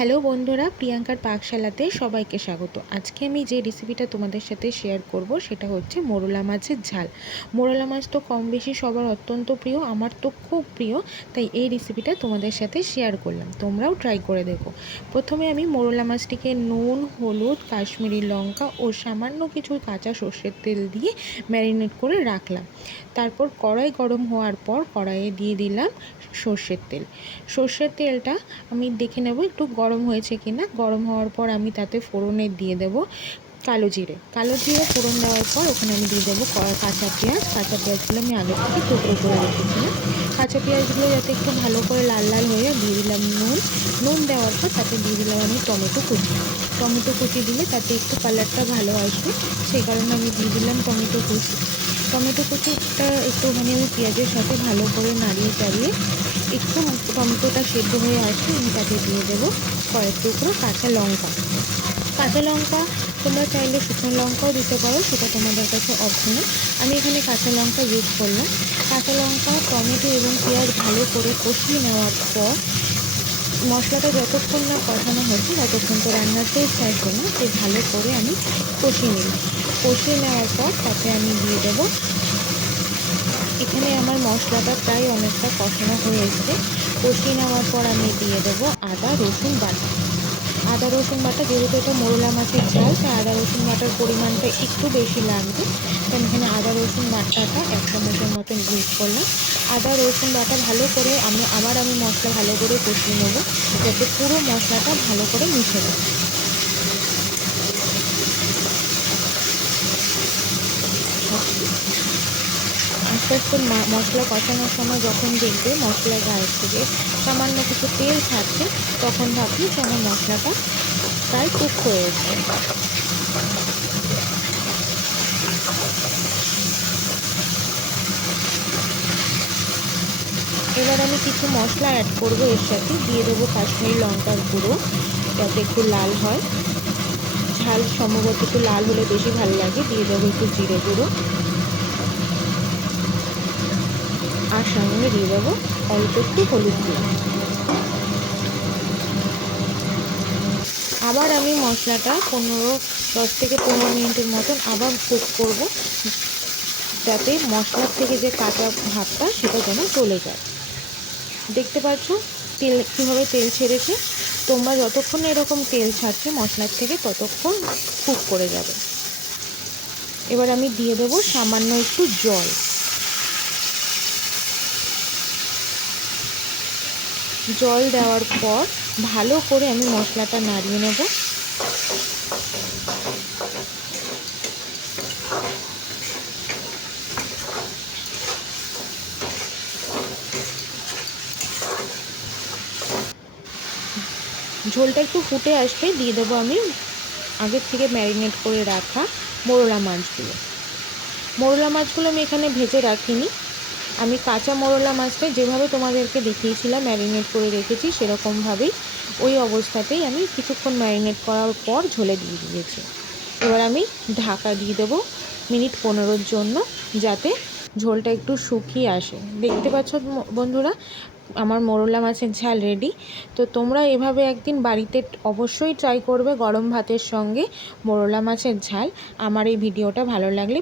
Hello বন্ধুরা, প্রিয়াঙ্কার পাকশালাতে সবাইকে স্বাগত। আজকে আমি যে রেসিপিটা তোমাদের সাথে শেয়ার করব সেটা হচ্ছে মোরলা মাছের ঝাল। মোরলা মাছ তো কম বেশি সবার অত্যন্ত প্রিয়, আমার তো খুব প্রিয়, তাই এই রেসিপিটা তোমাদের সাথে শেয়ার করলাম। তোমরাও ট্রাই করে দেখো। প্রথমে আমি মোরলা মাছটিকে নুন, হলুদ, কাশ্মীরি লঙ্কা ও সামান্য কিছু কাঁচা সর্ষের তেল দিয়ে ম্যারিনেট করে রাখলাম। তারপর কড়াই গরম হওয়ার পর কড়াইয়ে দিয়ে দিলাম সর্ষের তেল। সর্ষের তেলটা আমি দেখে নেব একটু গরম হয়েছে কিনা। গরম হওয়ার পর আমি তাতে ফোড়নে দিয়ে দেব কালো জিরে। ফোড়ন দেওয়ার পর ওখানে আমি দিয়ে দেবো কাঁচা পেঁয়াজ। কাঁচা পেঁয়াজগুলো আমি আগে থেকে টুকরো করে রেখেছিলাম। কাঁচা পেঁয়াজগুলো যাতে একটু ভালো করে লাল লাল হয়ে যায়, দিয়ে দিলাম নুন দেওয়ার পর তাতে দিয়ে দিলাম আমি টমেটো কুচি দিলে তাতে একটু কালারটা ভালো আসবে, সেই কারণে আমি দিয়ে দিলাম টমেটো কুচিটা একটুখানি আমি পেঁয়াজের সাথে ভালো করে নাড়িয়ে চাড়িয়ে একটু টমেটোটা সেদ্ধ হয়ে আসলে আমি তাতে দিয়ে দেবো কয়েক টুকরো কাঁচা লঙ্কা তোমরা চাইলে শুকনো লঙ্কাও দিতে পারো, সেটা তোমাদের কাছে অপশনাল। আমি এখানে কাঁচা লঙ্কা ইউজ করলাম। কাঁচা লঙ্কা, টমেটো এবং পেঁয়াজ ভালো করে কষিয়ে নেওয়ার পর মশলাটা যতক্ষণ না কষানো হচ্ছে ততক্ষণ তো রান্নার টেস্ট আসবে না, তাই ভালো করে আমি কষিয়ে নেওয়ার পর তাতে আমি দিয়ে দেবো, এখানে আমার মশলাটা প্রায় অনেকটা কষানো হয়ে এসছে। কষিয়ে নেওয়ার পর আমি দিয়ে দেবো আদা রসুন বাটা। যেহেতু এটা মোরলা মাছের ঝাল, তাই আদা রসুন বাটার পরিমাণটা একটু বেশি লাগবে, তাই আমি এখানে আদা রসুন বাটাটা 1 চামচের মতন ইউজ করলাম। আদা রসুন বাটা ভালো করে আমি মশলা ভালো করে কষিয়ে নেব, যাতে পুরো মশলাটা ভালো করে মিশে যায়। আস্তে আস্তে মশলা কষানোর সময় যখন দেখবে মশলার গায়ের থেকে সামান্য কিছু তেল ছাড়ছে, তখন ভাবছি যে আমার মশলাটা প্রায় কুক হয়ে এসছে। এবার আমি কিছু মশলা অ্যাড করবো, এর সাথে দিয়ে দেবো কাশ্মীরি লঙ্কার গুঁড়ো, যাতে একটু লাল হয়। ঝাল সম্ভবত একটু লাল হলে বেশি ভালো লাগে। দিয়ে দেবো একটু জিরে গুঁড়ো, আর সঙ্গে দিয়ে দেবো অল্প একটু হলুদ গুঁড়ো। আবার আমি মশলাটা 10 থেকে 15 মিনিটের মতন আবার কুক করব, যাতে মশলার থেকে যে কাঁচা ভাবটা সেটা যেন চলে যায়। দেখতে পাচ্ছ কীভাবে তেল ছেড়েছে। তোমরা যতক্ষণ এরকম তেল ছাড়ছে মশলার থেকে ততক্ষণ কুক করে যাবে। এবার আমি দিয়ে দেবো সামান্য একটু জল দেওয়ার পর ভালো করে আমি মশলাটা নাড়িয়ে নেব। ঝোলটা একটু ফুটে আসবে, দিয়ে দেবো আমি আগের থেকে ম্যারিনেট করে রাখা মোরলা মাছগুলো আমি এখানে ভেজে রাখিনি। আমি কাঁচা মোরলা মাছটা যেভাবে তোমাদেরকে দেখিয়েছিলাম ম্যারিনেট করে রেখেছি, সেরকমভাবেই ওই অবস্থাতেই আমি কিছুক্ষণ ম্যারিনেট করার পর ঝোলে দিয়ে দিয়েছি। এবার আমি ঢাকা দিয়ে দেবো মিনিট 15-র জন্য, যাতে ঝোলটা একটু শুকিয়ে আসে। দেখতে পাচ্ছ বন্ধুরা, আমার মোরলা মাছের ঝাল রেডি। তো তোমরা এভাবে একদিন বাড়িতে অবশ্যই ট্রাই করবে গরম ভাতের সঙ্গে মোরলা মাছের ঝাল। আমার এই ভিডিওটা ভালো লাগলে